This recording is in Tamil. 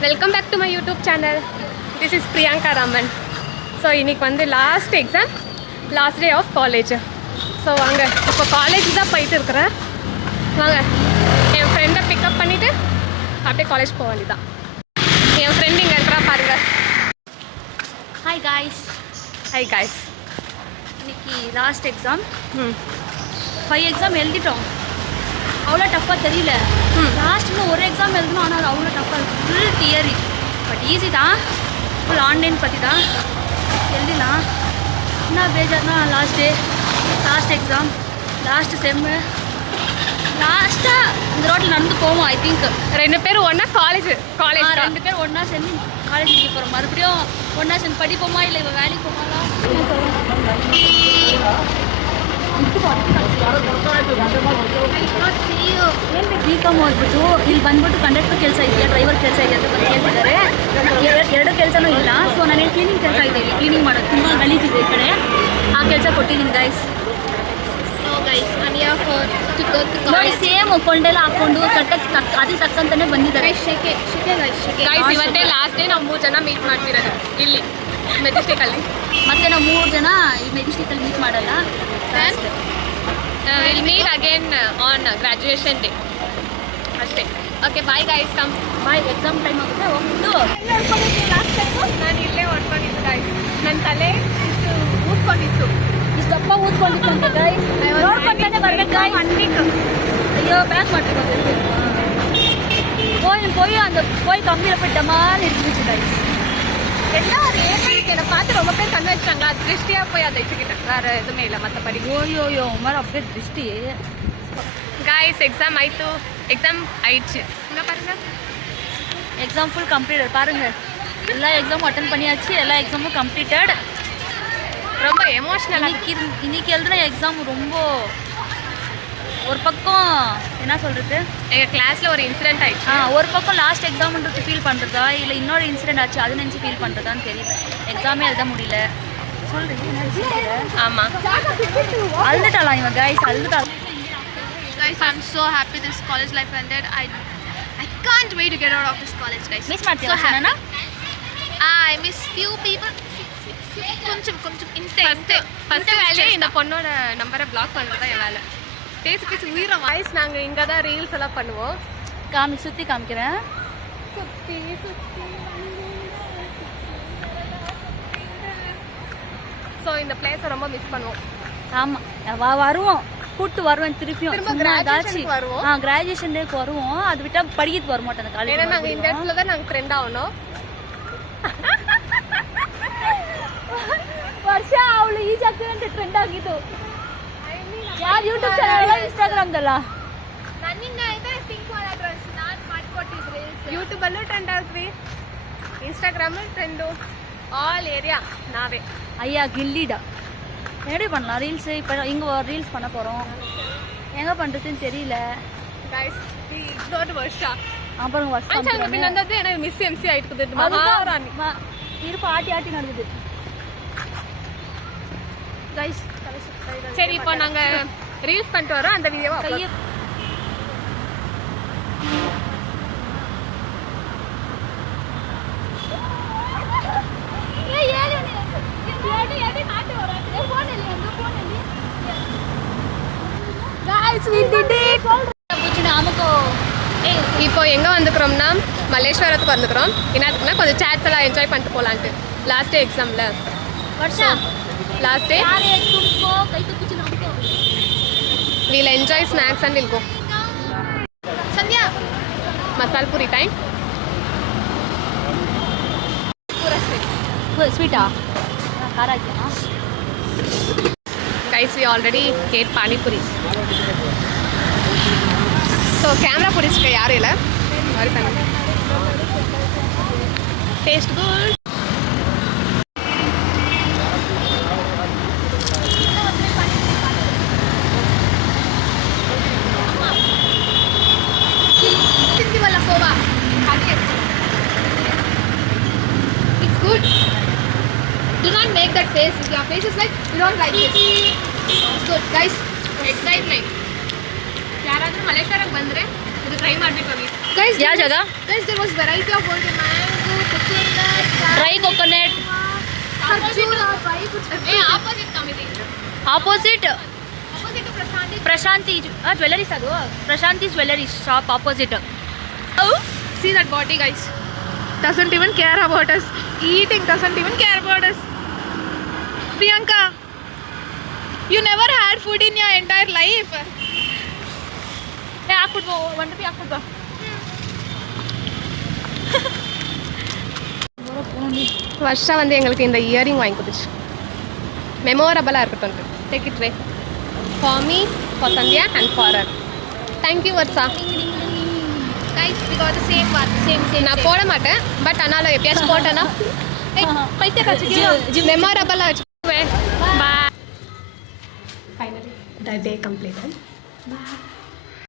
Welcome back to my YouTube channel. This is Priyanka Raman. So இன்னைக்கு வந்து last exam, last day of college. So வாங்க இப்போ காலேஜ் தான் போயிட்டு இருக்கிறேன். வாங்க என் ஃப்ரெண்டை பிக்கப் பண்ணிவிட்டு அப்படியே காலேஜ் போக வேண்டியதான். என் ஃப்ரெண்ட் இங்கே இருக்கிறா பாருங்க. Hi guys. Hi guys. இன்னைக்கு லாஸ்ட் எக்ஸாம். 5 எக்ஸாம் எழுதிட்டோம். அவ்வளோ டஃப்பாக தெரியல. லாஸ்ட்டில் ஒரு எக்ஸாம் எழுதணும், ஆனால் அது அவ்வளோ டஃப்பாக இருக்குது. ஃபுல் தியரி, பட் ஈஸி தான். ஃபுல் ஆன்லைன் பற்றி தான் எழுதிடலாம். என்ன பேஜர்னா last day, last exam, last sem. லாஸ்ட்டாக இந்த ரோட்டில் நடந்து போவோம். ஐ திங்க் 2 பேரும் ஒன்றா காலேஜ் 2 பேர் ஒன்றா சேர்ந்து காலேஜுக்கு போகிறோம். மறுபடியும் ஒன்றா சேர்ந்து படிப்போமா இல்லை இவன் வேலைக்கு போமாலாம். ಬಿಕಾಮ್ ಓದ್ಬಿಟ್ಟು ಇಲ್ಲಿ ಬಂದ್ಬಿಟ್ಟು ಕಂಡಕ್ಟರ್ ಕೆಲಸ ಇದೆಯಾ, ಡ್ರೈವರ್ ಕೆಲಸ ಇದೆಯಾ ಅಂತ ಬಂದು ಕೇಳ್ತಿದ್ದಾರೆ. ಎರಡು ಕೆಲಸನೂ ಇಲ್ಲ. ಸೊ ನಾನೇನು ಕ್ಲೀನಿಂಗ್ ಕೆಲಸ ಇದೆ, ಇಲ್ಲಿ ಕ್ಲೀನಿಂಗ್ ಮಾಡೋದು ತುಂಬ ಗಲೀಜಿದೆ ಈ ಕಡೆ. ಆ ಕೆಲಸ ಕೊಟ್ಟಿದ್ದೀನಿ ಗೈಸ್. ನೋಡಿ ಸೇಮ್ ಕೊಂಡೆಲ್ಲ ಹಾಕೊಂಡು ಕಟ್ಟಕ್ಕೆ ಅದಕ್ಕೆ ತಕ್ಕಂತಾನೆ ಬಂದಿದ್ದಾರೆ. ಇವತ್ತೇ ಲಾಸ್ಟ್ ಡೇ ನಾವು 3 ಜನ ಮೀಟ್ ಮಾಡ್ತಿರೋದು ಇಲ್ಲಿ ಮೆಜೆಸ್ಟಿಕಲ್ಲಿ. ಮತ್ತೆ ನಾವು 3 ಜನ ಈ ಮೆಜೆಸ್ಟಿಕಲ್ಲಿ ಮೀಟ್ ಮಾಡಲ್ಲ. we'll meet again on graduation day. ಅಷ್ಟೇ. Okay bye guys. Come bye. Exam time ಆಗುತ್ತೆ ಹೋಗ್ಬಿಟ್ಟು. ನಾನು ಇಲ್ಲೇ ಹೊಡ್ಕೊಂಡಿದ್ದು ಗೈಸ್. ನನ್ನ ತಲೆ ಇಷ್ಟು ಊದ್ಕೊಂಡಿತ್ತು, ಇಷ್ಟು ದಪ್ಪ ಊದ್ಕೊಂಡಿತ್ತು ಅಂತ ಗೈಸ್. ನೋಡ್ಕೊಂತಾನೆ ಬರ್ಬೇಕು ಗೈಸ್. ಅಯ್ಯೋ பேக் மாட்டிருக்கோம். போய் அந்த கம்பியில் போய் டமால் இடிச்சு கைஸ். எல்லாரும் என்னை பார்த்து ரொம்ப பேர் கண்ணு வச்சாங்க. அது திருஷ்டியாக போய் அதை வச்சுக்கிட்டேன், வேறு எதுவுமே இல்லை மற்றபடி. ஓயோயோ மாதிரி அப்படியே திருஷ்டி. கைஸ் எக்ஸாம் ஆயிட்டு, எக்ஸாம் ஆயிடுச்சு. என்ன பாருங்க, எக்ஸாம் ஃபுல் கம்ப்ளீட்டட். பாருங்கள், எல்லா எக்ஸாமும் அட்டன் பண்ணியாச்சு. எல்லா எக்ஸாமும் கம்ப்ளீட்டட். ரொம்ப எமோஷ்னலாக இன்னைக்கு எழுதுன எக்ஸாம் ரொம்ப ஒரு பக்கம் என்ன சொல்கிறது, எங்கள் கிளாஸில் ஒரு இன்சிடென்ட் ஆயிடுச்சு. ஒரு பக்கம் லாஸ்ட் எக்ஸாம்ன்றது ஃபீல் பண்ணுறதா இல்லை இன்னொரு இன்சிடென்ட் ஆச்சு அது நினச்சி ஃபீல் பண்ணுறதான்னு தெரியல. எக்ஸாமே எழுத முடியல. சொல்கிறீங்க? ஆமாம், அழுதுட்டாலாம் இவன் guys, அழுதுட்டாள். Guys, I'm so happy this college life ended. I can't wait to get out of this college, guys. Miss மாட்டியா? I miss few people. கொஞ்சம் ஃபஸ்ட்டு வேலையே இந்த பொண்ணோட நம்பரை பிளாக் பண்ணுறது தான் என் வேலை. பேசி உயிரை வாய்ஸ். நாங்கள் இங்கே தான் ரீல்ஸ் எல்லாம் பண்ணுவோம். சுற்றி காமிக்கிறேன். சுற்றி ஸோ இந்த பிளேஸை ரொம்ப மிஸ் பண்ணுவோம். ஆமாம், வருவோம், கூட்டு வருவேன் திருப்பியும். ஏதாச்சும் வருவோம். கிராஜுவேஷன் டேக்கு வருவோம். அது விட்டால் படிக்கிறதுக்கு வர மாட்டேன் அந்த காலேஜ். ஏன்னா நாங்கள் இந்த இடத்துல தான் நாங்கள் ஃப்ரெண்ட் ஆகணும். ವರ್ಷ ಅವಳು ಈಜಾಗ್ತೀವಿ ಟ್ರೆಂಡ್ ಆಗಿದ್ದು. ಯಾರು ಯೂಟ್ಯೂಬ್ ಚಾನಲ್ ಇನ್ಸ್ಟಾಗ್ರಾಮ್ದಲ್ಲ ನನ್ನಿಂದ ಐತೆ ಥಿಂಕ್ ಮಾಡಿದ್ರು. ನಾನು ಮಾಡ್ಕೊಟ್ಟಿದ್ರಿ. ಯೂಟ್ಯೂಬಲ್ಲೂ ಟ್ರೆಂಡ್ ಆಗ್ತೀವಿ, இன்ஸ்டாகிராமில் ட்ரெண்டு, ஆல் ஏரியா நாவே. ஐயா கில்லிடா எப்படி பண்ணலாம் ரீல்ஸு? இப்போ இங்கே ரீல்ஸ் பண்ண போகிறோம். எங்கே பண்ணுறதுன்னு தெரியல கைஸ். இன்னொரு வருஷம் அப்புறம் வருஷம் பின்னது எனக்கு மிஸ் எம்சி ஆயிட்டு மகாராணி இருப்பு ஆட்டி நடக்குது கைஸ். சரி, இப்போ நாங்கள் ரீல்ஸ் பண்ணிட்டு வரோம். அந்த வீடியோவை கையை இப்போ எங்கே வந்துக்கிறோம்னா மல்லேஸ்வரத்துக்கு வந்துக்கிறோம். என்னதுக்குன்னா கொஞ்சம் சேட்ஸ் எல்லாம் என்ஜாய் பண்ணிட்டு போகலான்ட்டு. லாஸ்ட் டே எக்ஸாமில் வருஷா last day we'll enjoy snacks and we'll go. Sandhya, masal puri time. ஸ்வீட்டா காராஜா. Guys, we already ate pani puri. So camera பிடிச்சிக்க யாரும் இல்லை. Taste good. It's good. Do not make that face. Your face is like you don't like it. It's good, guys. Excitement. ಯಾರಾದರೂ ಮಲೇಶ್ವರಕ್ಕೆ ಬಂದರೆ ಇದು ಟ್ರೈ ಮಾಡಬೇಕು. Guys, Yeah, Jaga. Guys, there was variety of fruit. Mango, coconut, Dry coconut. Khajura, dry fruits. Hey, opposite comedy. Opposite. Opposite to Prashanthi. Prashanti. Jewelry ಅದು Prashanti jewelry shop opposite. Oh. See that body, guys. Doesn't even care about us. Eating doesn't even care about us. Priyanka, you never had food in your entire life. Hey, ಹಾಕ್ಬಿಡ್ಬೋ 1 ರೂಪಾಯಿ ಹಾಕ್ಬಿಡ್ಬೋ. வருஷா வந்து எங்களுக்கு இந்த இயரிங் வாங்கி கொடுத்துச்சு. மெமோரபுளாக இருக்கட்டும். Take it try for me, for Sandhya and for her. Thank you Varsha. Guys, we got the same one. Same. நான் போட மாட்டேன், பட் ஆனாலும் எப்பயாச்சும் போட்டேன்னா பைத்திய காட்சி. மெமோரபுளாக வச்சுக்குவேன். Bye. Finally the day completed. Bye.